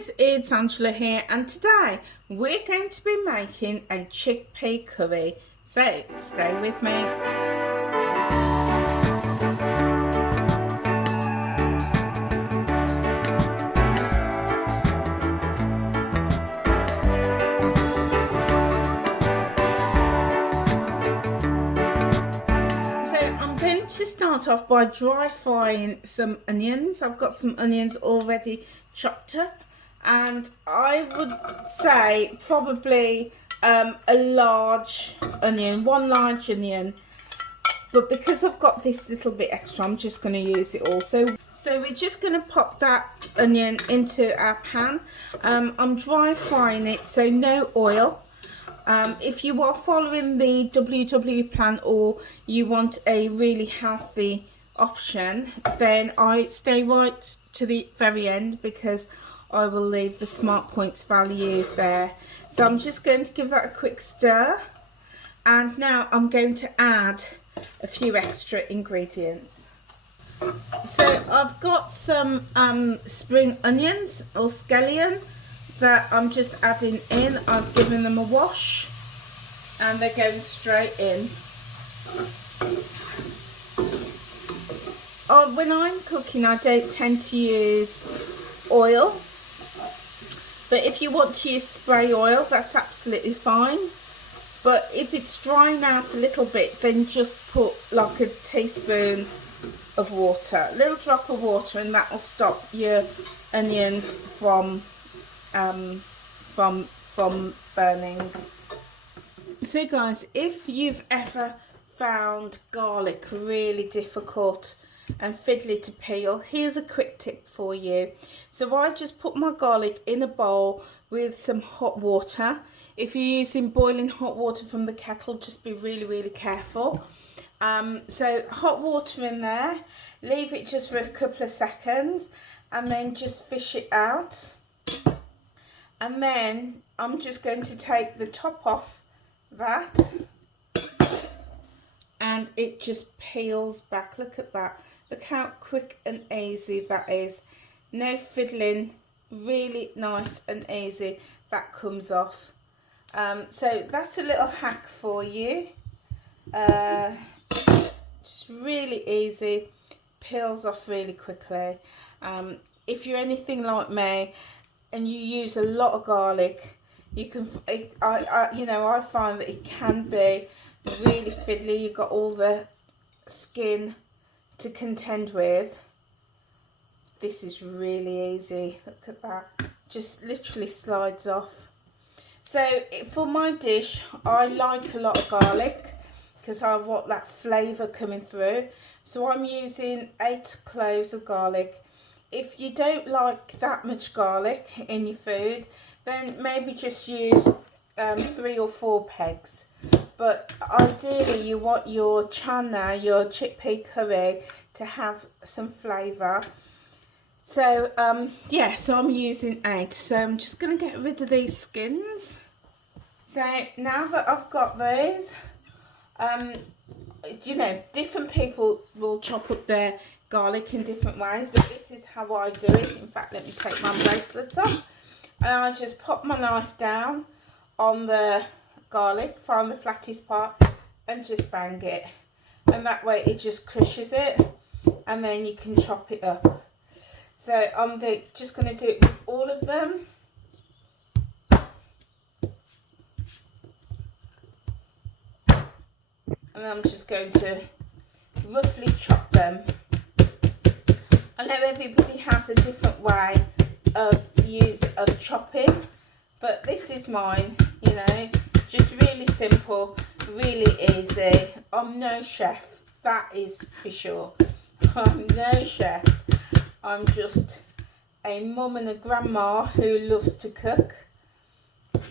guys, it's Angela here, and today we're going to be making a chickpea curry, so stay with me. I'm going to start off by dry frying some onions. I've got some onions already chopped up, and I would say probably a large onion, one large onion, but because I've got this little bit extra, I'm just going to use it all. So we're just going to pop that onion into our pan. I'm dry frying it, so no oil. If you are following the WW plan or you want a really healthy option, then I stay right to the very end because I will leave the smart points value there. So I'm just going to give that a quick stir, and now I'm going to add a few extra ingredients. So I've got some spring onions or scallion that I'm just adding in. I've given them a wash and they're going straight in. When I'm cooking, I don't tend to use oil, but if you want to use spray oil, that's absolutely fine. But if it's drying out a little bit, then just put like a teaspoon of water, a little drop of water, and that will stop your onions from burning. So guys, if you've ever found garlic really difficult and fiddly to peel, here's a quick tip for you. So I just put my garlic in a bowl with some hot water. If you're using boiling hot water from the kettle, just be really careful. So hot water in there, leave it just for a couple of seconds, and then just fish it out. And then I'm just going to take the top off that, and it just peels back. Look at that. Look how quick and easy that is. No fiddling, really nice and easy. That comes off. So that's a little hack for you. Just really easy, peels off really quickly. If you're anything like me and you use a lot of garlic, you can, I find that it can be really fiddly. You've got all the skin to contend with. This is really easy. Look at that, just literally slides off. So for my dish, I like a lot of garlic because I want that flavour coming through. So I'm using 8 cloves of garlic. If you don't like that much garlic in your food, then maybe just use 3 or 4 pegs. But ideally you want your chana, your chickpea curry, to have some flavour. So yeah, so I'm using 8. So I'm just going to get rid of these skins. So now that I've got these, you know, different people will chop up their garlic in different ways, but this is how I do it. In fact, let me take my bracelets off, and I just pop my knife down on the garlic, find the flattest part, and just bang it, and that way it just crushes it, and then you can chop it up. So I'm just going to do it with all of them. And I'm just going to roughly chop them. I know everybody has a different way of chopping, but this is mine, you know, just really simple, really easy. I'm no chef, that is for sure. I'm no chef. I'm just a mum and a grandma who loves to cook.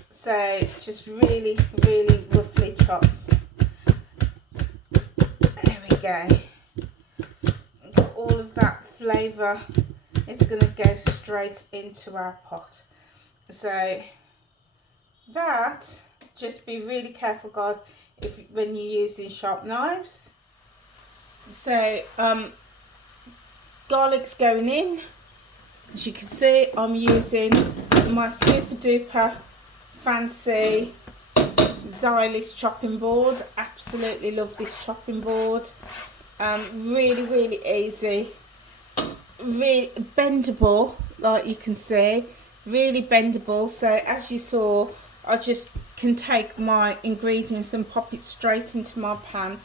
So just really roughly chopped. There we go. Got all of that flavour is going to go straight into our pot. So that, just be really careful guys when you're using sharp knives. So garlic's going in, As you can see, I'm using my super duper fancy Xylus chopping board. Absolutely love this chopping board. Really easy, really bendable, like you can see, really bendable. So as you saw, I just can take my ingredients and pop it straight into my pan.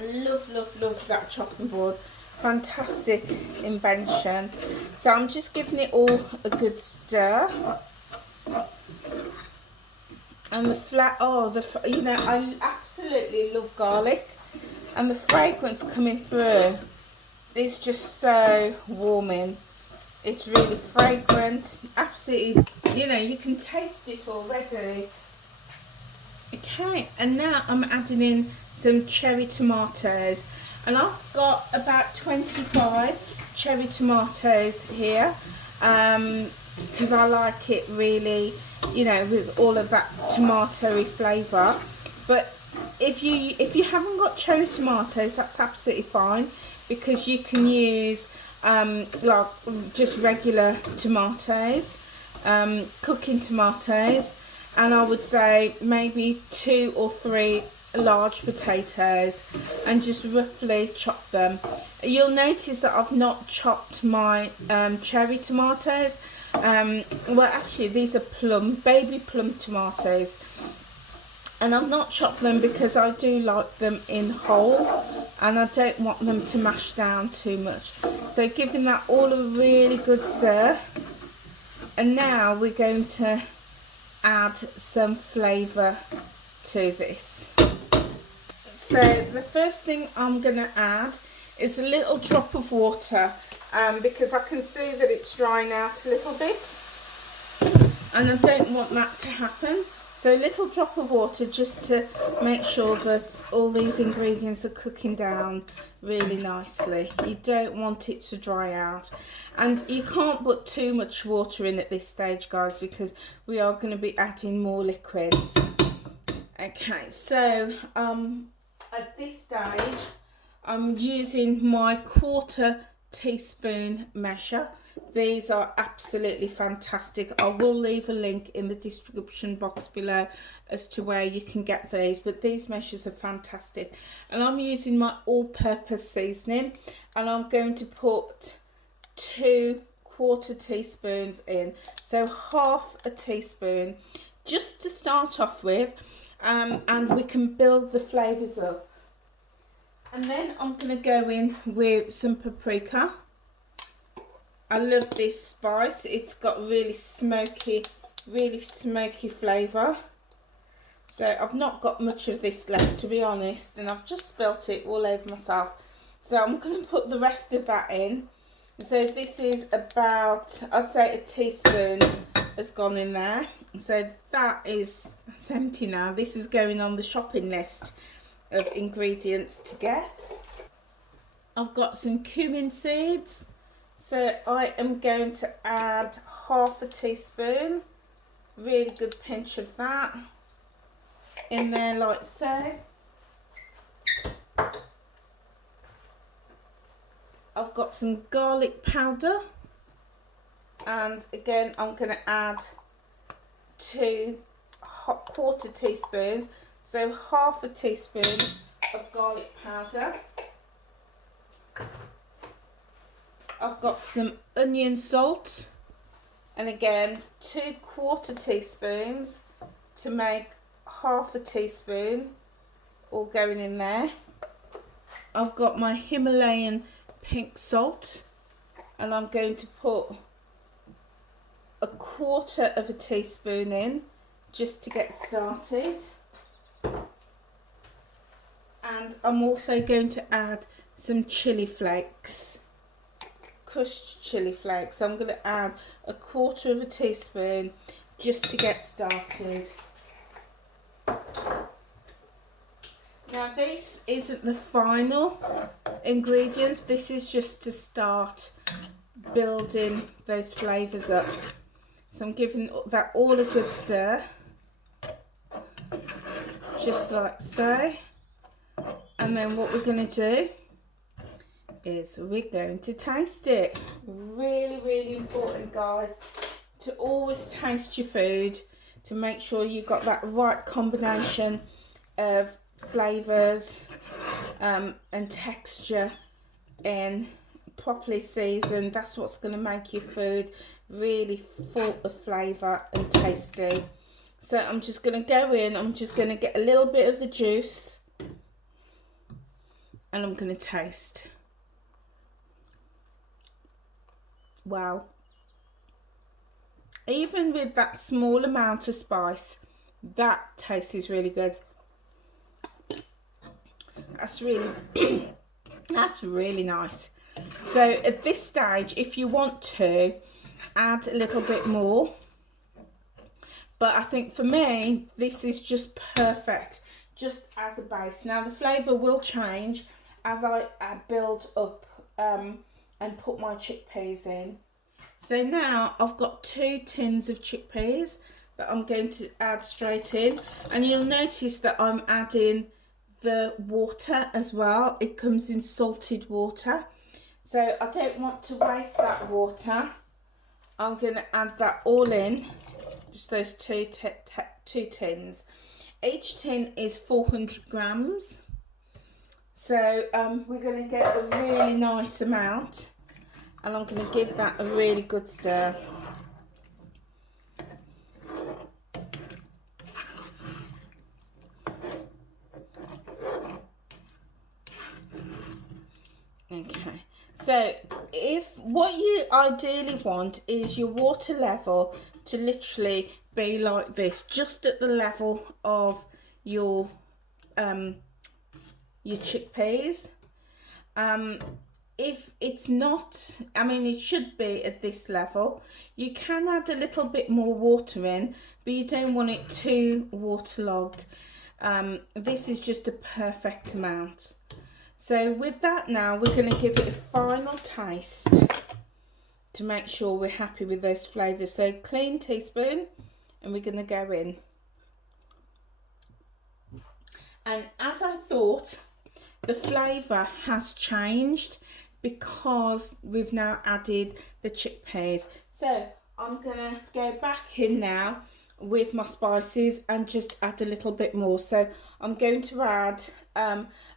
Love that chopping board. Fantastic invention. So I'm just giving it all a good stir. And you know, I absolutely love garlic, and the fragrance coming through is just so warming. It's really fragrant, absolutely, you know, you can taste it already. Okay, and now I'm adding in some cherry tomatoes, and I've got about 25 cherry tomatoes here, because I like it really, you know, with all of that tomatoey flavour. But if you haven't got cherry tomatoes, that's absolutely fine, because you can use like just regular tomatoes, cooking tomatoes, and I would say maybe 2 or 3 large potatoes, and just roughly chop them. You'll notice that I've not chopped my cherry tomatoes. Well, actually these are baby plum tomatoes, and I've not chopped them because I do like them in whole, and I don't want them to mash down too much. So giving that all a really good stir, and now we're going to add some flavour to this. So the first thing I'm going to add is a little drop of water, because I can see that it's drying out a little bit, and I don't want that to happen. So a little drop of water, just to make sure that all these ingredients are cooking down really nicely. You don't want it to dry out, and you can't put too much water in at this stage, guys, because we are going to be adding more liquids. Okay, so at this stage I'm using my 1/4 teaspoon measure. These are absolutely fantastic. I will leave a link in the description box below as to where you can get these, but these measures are fantastic. And I'm using my all-purpose seasoning, and I'm going to put 2 1/4 teaspoons in, so 1/2 teaspoon just to start off with, and we can build the flavours up. And then I'm going to go in with some paprika. I love this spice. It's got really smoky flavour. So I've not got much of this left, to be honest, and I've just spilt it all over myself. So I'm going to put the rest of that in. So this is about, I'd say, a teaspoon has gone in there. So it's empty now. This is going on the shopping list of ingredients to get. I've got some cumin seeds, so I am going to add 1/2 teaspoon, really good pinch of that in there, like so. I've got some garlic powder, and again I'm going to add 2 1/4 teaspoons, so 1/2 teaspoon of garlic powder. I've got some onion salt, and again 2 1/4 teaspoons to make 1/2 teaspoon, all going in there. I've got my Himalayan pink salt, and I'm going to put 1/4 teaspoon in just to get started. And I'm also going to add some chili flakes, crushed chili flakes. I'm going to add 1/4 teaspoon just to get started. Now this isn't the final ingredients, this is just to start building those flavours up. So I'm giving that all a good stir, just like so. And then what we're going to do is we're going to taste it. Really, really important, guys, to always taste your food to make sure you've got that right combination of flavours and texture in, properly seasoned. That's what's going to make your food really full of flavour and tasty. So I'm just going to go in, I'm just going to get a little bit of the juice and I'm going to taste. Wow. Even with that small amount of spice, that taste is really good. That's really that's really nice. So at this stage, if you want to add a little bit more, but I think for me this is just perfect, just as a base. Now the flavour will change as I build up and put my chickpeas in. So now I've got 2 tins of chickpeas that I'm going to add straight in, and you'll notice that I'm adding the water as well. It comes in salted water, so I don't want to waste that water. I'm going to add that all in, just those two tins. Each tin is 400 grams, so we're going to get a really nice amount, and I'm going to give that a really good stir. Okay, so if what you ideally want is your water level to literally be like this, just at the level of your chickpeas. If it's not, I mean, it should be at this level. You can add a little bit more water in, but you don't want it too waterlogged. This is just a perfect amount. So with that now, we're going to give it a final taste to make sure we're happy with those flavours. So clean teaspoon, and we're going to go in. And as I thought, the flavour has changed because we've now added the chickpeas. So I'm going to go back in now with my spices and just add a little bit more. So I'm going to add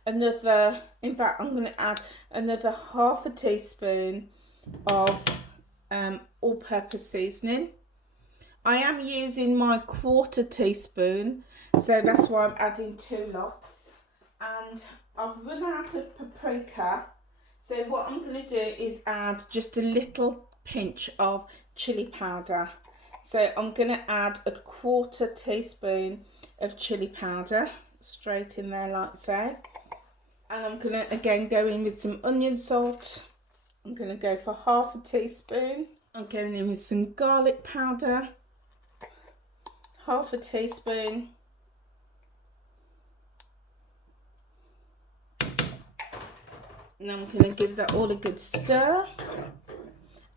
another, in fact I'm going to add another half a teaspoon of all-purpose seasoning. I am using my 1/4 teaspoon, so that's why I'm adding 2 lots. And I've run out of paprika, so what I'm going to do is add just a little pinch of chili powder. So I'm going to add a 1/4 teaspoon of chili powder straight in there like so. And I'm going to again go in with some onion salt. I'm going to go for half a teaspoon. I'm going in with some garlic powder, half a teaspoon. And I'm going to give that all a good stir.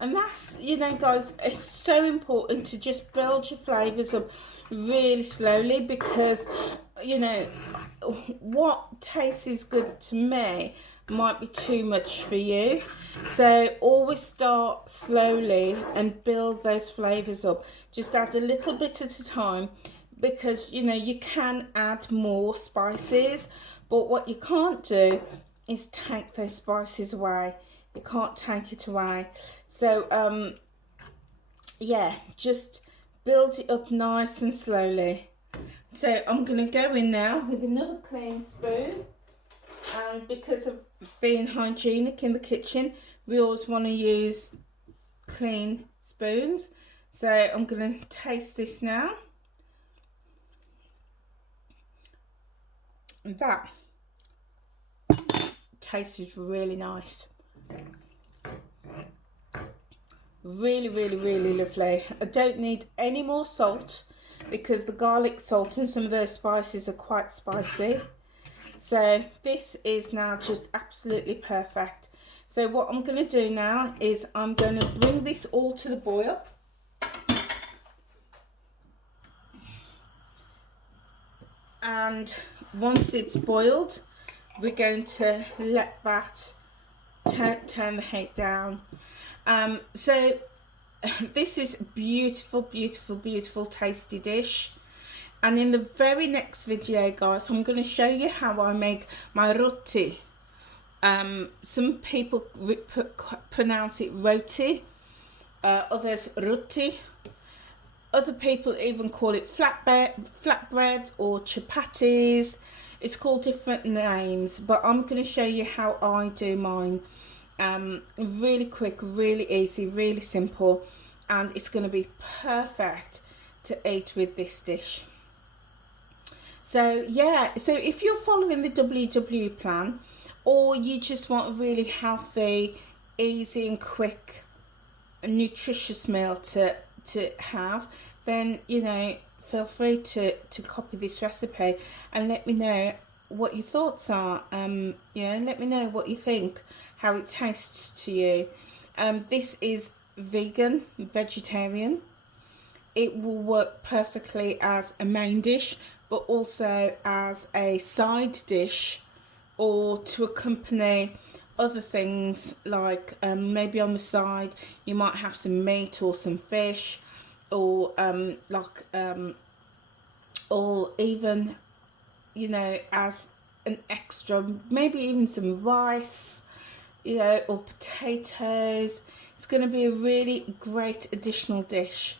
And that's, you know, guys, it's so important to just build your flavours up really slowly, because, you know, what tastes good to me might be too much for you. So always start slowly and build those flavours up. Just add a little bit at a time, because, you know, you can add more spices, but what you can't do is take those spices away. You can't take it away. So yeah, just build it up nice and slowly. So I'm going to go in now with another clean spoon, and because of being hygienic in the kitchen, we always want to use clean spoons. So I'm going to taste this now. And that tastes really nice. Really, really, really lovely. I don't need any more salt, because the garlic salt and some of those spices are quite spicy. So this is now just absolutely perfect. So what I'm going to do now is I'm going to bring this all to the boil. And once it's boiled, we're going to let that turn the heat down. So this is beautiful, beautiful, beautiful, tasty dish. And in the very next video, guys, I'm going to show you how I make my roti. Some people pronounce it roti, others roti. Other people even call it flatbread or chapatis. It's called different names, but I'm going to show you how I do mine. Really quick, really easy, really simple, and it's going to be perfect to eat with this dish. So yeah, so if you're following the WW plan, or you just want a really healthy, easy and quick, nutritious meal to have, then you know, feel free to copy this recipe and let me know what your thoughts are. You know, let me know what you think, how it tastes to you. This is vegetarian. It will work perfectly as a main dish, but also as a side dish, or to accompany other things, like maybe on the side you might have some meat or some fish, or or even, you know, as an extra, maybe even some rice, you know, or potatoes. It's going to be a really great additional dish.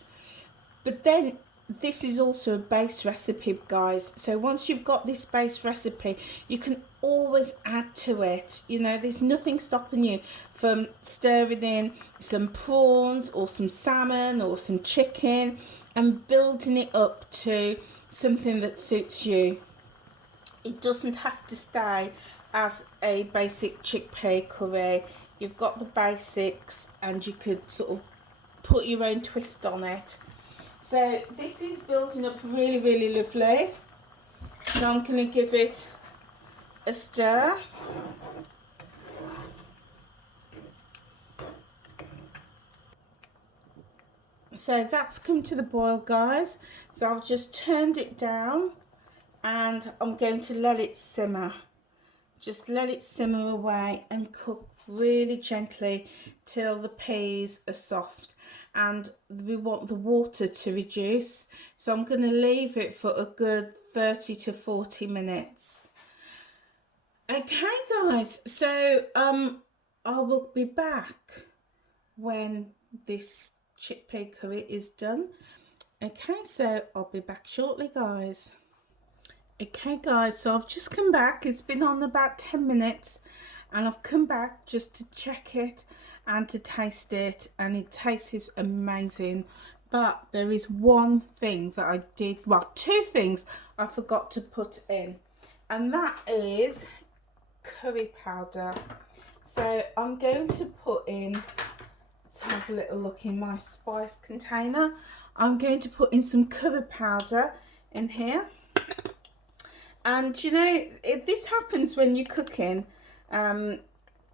But then this is also a base recipe, guys. So once you've got this base recipe, you can always add to it. You know, there's nothing stopping you from stirring in some prawns or some salmon or some chicken and building it up to something that suits you. It doesn't have to stay as a basic chickpea curry. You've got the basics and you could sort of put your own twist on it. So this is building up really, really lovely. So I'm going to give it a stir. So that's come to the boil, guys. So I've just turned it down and I'm going to let it simmer. Just let it simmer away and cook really gently till the peas are soft, and we want the water to reduce, so I'm going to leave it for a good 30 to 40 minutes. Okay guys, so I will be back when this chickpea curry is done. Okay, so I'll be back shortly, guys. Okay guys, so I've just come back. It's been on about 10 minutes and I've come back just to check it and to taste it, and it tastes amazing. But there is one thing that I did, well, two things I forgot to put in, and that is curry powder. So I'm going to put in, let's have a little look in my spice container. I'm going to put in some curry powder in here. And you know, this happens when you're cooking, and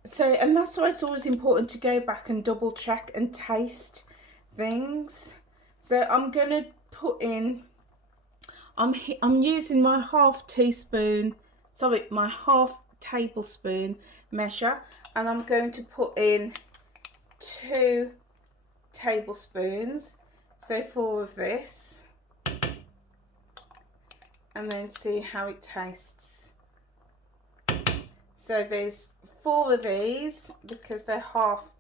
that's why it's always important to go back and double check and taste things. So I'm going to put in, I'm using my half tablespoon measure, and I'm going to put in 2 tablespoons, so 4 of this, and then see how it tastes. So there's 4 of these because they're half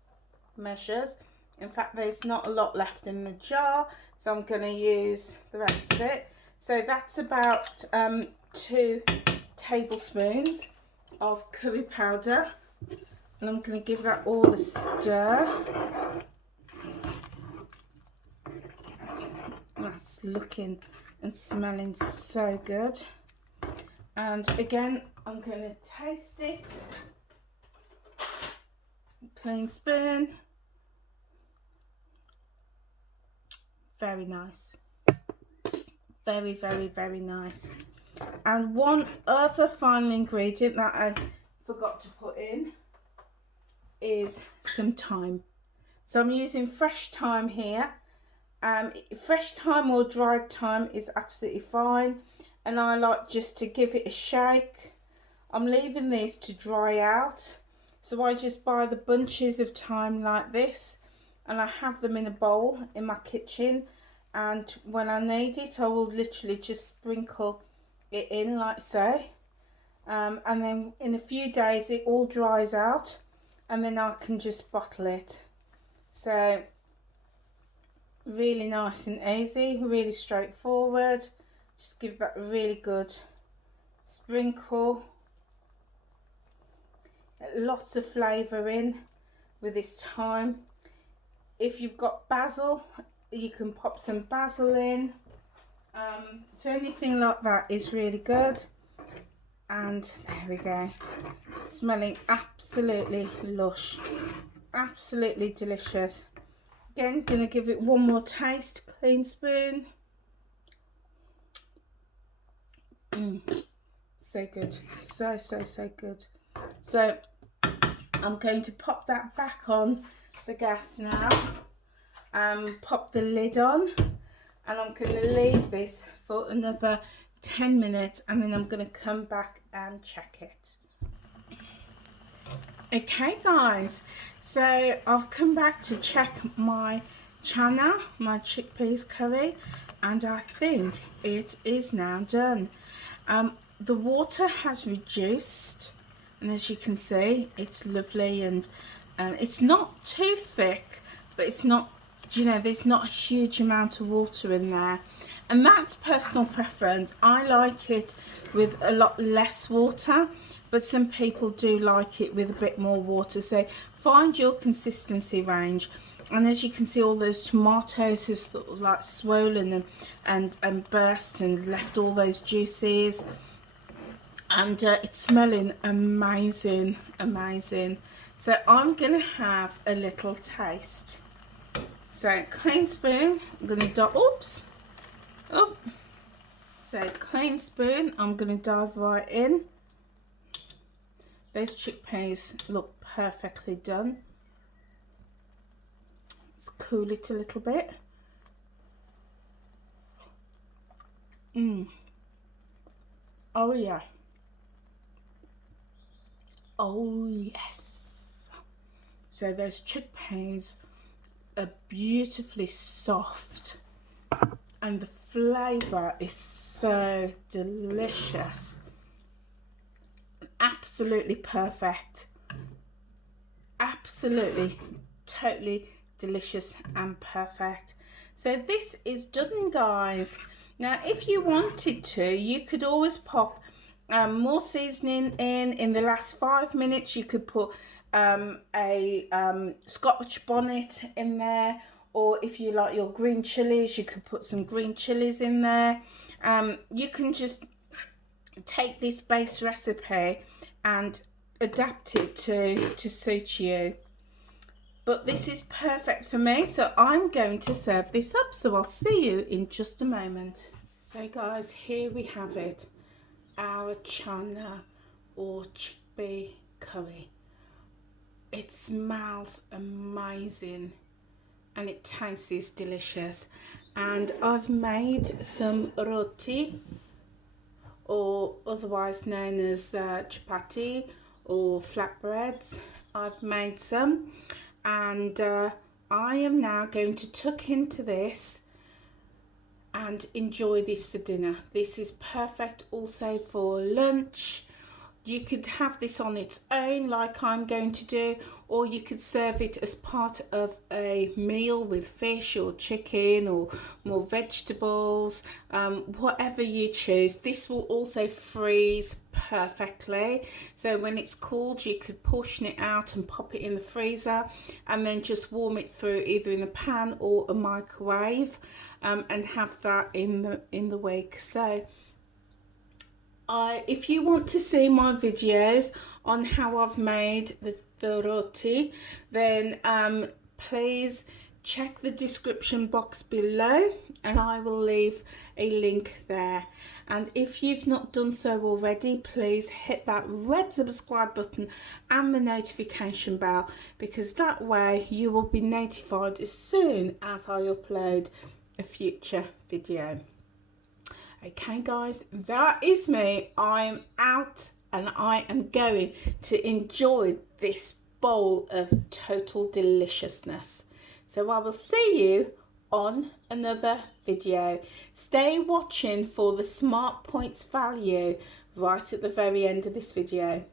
measures. In fact, there's not a lot left in the jar, so I'm going to use the rest of it. So that's about 2 tablespoons of curry powder, and I'm going to give that all a stir. That's looking and smelling so good. And again, I'm going to taste it. Clean spoon. Very nice. Very, very, very nice. And one other final ingredient that I forgot to put in is some thyme. So I'm using fresh thyme here. Fresh thyme or dried thyme is absolutely fine, and I like just to give it a shake. I'm leaving these to dry out, So I just buy the bunches of thyme like this, and I have them in a bowl in my kitchen, and when I need it I will literally just sprinkle it in like so, and then in a few days it all dries out, and then I can just bottle it. So really nice and easy, really straightforward. Just give that a really good sprinkle. Lots of flavour in with this thyme. If you've got basil, you can pop some basil in. So anything like that is really good. And there we go, smelling absolutely lush, absolutely delicious. Again, gonna give it one more taste. Clean spoon. So good, so good. So I'm going to pop that back on the gas now, pop the lid on, and I'm going to leave this for another 10 minutes, and then I'm going to come back and check it. Okay guys, so I've come back to check my chana, my chickpeas curry, and I think it is now done. The water has reduced, and as you can see, it's lovely, and it's not too thick, but it's not, you know, there's not a huge amount of water in there, and that's personal preference. I like it with a lot less water, but some people do like it with a bit more water. So find your consistency range. And as you can see, all those tomatoes are sort of like swollen and burst and left all those juices. And it's smelling amazing, amazing. So I'm going to have a little taste. So clean spoon, I'm going to dive, oops, oh. So clean spoon, I'm going to dive right in. Those chickpeas look perfectly done. Let's cool it a little bit. Oh yeah. Oh yes. So those chickpeas are beautifully soft, and the flavour is so delicious. Absolutely perfect. Absolutely, totally delicious and perfect. So this is done, guys. Now if you wanted to, you could always pop more seasoning in the last 5 minutes. You could put a Scotch bonnet in there, or if you like your green chilies, you could put some green chilies in there. You can just take this base recipe and adapt it to suit you. But this is perfect for me, so I'm going to serve this up. So I'll see you in just a moment. So guys, here we have it, our chana or chickpea curry. It smells amazing and it tastes delicious. And I've made some roti, or otherwise known as chapati or flatbreads. I've made some, and I am now going to tuck into this and enjoy this for dinner. This is perfect also for lunch. You could have this on its own like I'm going to do, or you could serve it as part of a meal with fish or chicken or more vegetables, whatever you choose. This will also freeze perfectly, so when it's cooled you could portion it out and pop it in the freezer, and then just warm it through either in a pan or a microwave, and have that in the week. So if you want to see my videos on how I've made the roti, then please check the description box below, and I will leave a link there. And if you've not done so already, please hit that red subscribe button and the notification bell, because that way you will be notified as soon as I upload a future video. Okay guys, that is me. I'm out and I am going to enjoy this bowl of total deliciousness. So I will see you on another video. Stay watching for the smart points value right at the very end of this video.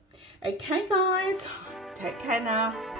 Okay guys, take care now.